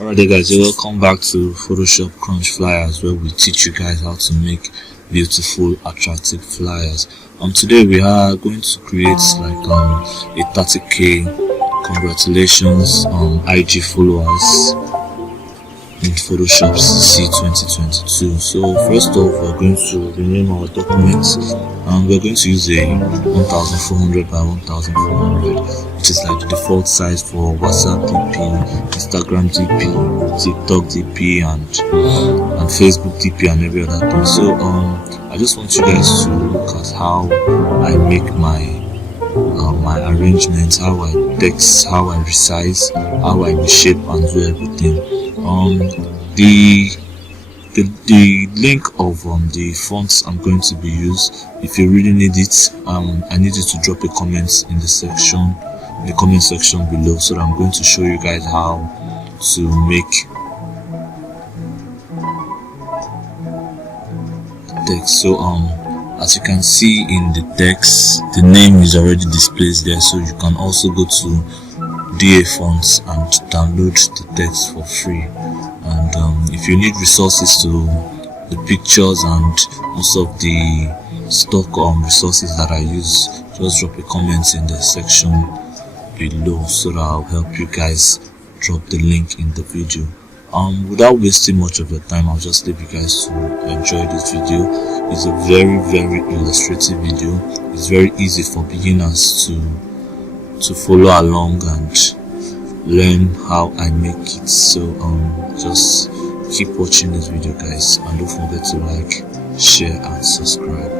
Alright there guys, welcome back to Photoshop Crunch Flyers, where we teach you guys how to make beautiful attractive flyers. Today we are going to create like a 30k congratulations IG followers in Photoshop CC 2022. So first off, we're going to rename our documents, and we're going to use a 1400 by 1400, which is like the default size for WhatsApp DP, Instagram DP, TikTok DP, and Facebook DP, and every other thing. So I just want you guys to look at how I make my arrangements, how I text, how I resize, how I reshape and do everything. The link of the fonts I'm going to be used, if you really need it, I need you to drop a comment in the comment section below, so that I'm going to show you guys how to make text. So as you can see in the text, the name is already displayed there, so you can also go to DA fonts and download the text for free. And if you need resources to the pictures and most of the stock resources that I use, just drop a comment in the section below, so that I'll help you guys drop the link in the video. Without wasting much of your time, I'll just leave you guys to enjoy this video. It's a very illustrative video. It's very easy for beginners to follow along and learn how I make it. So just keep watching this video guys, and don't forget to like, share and subscribe.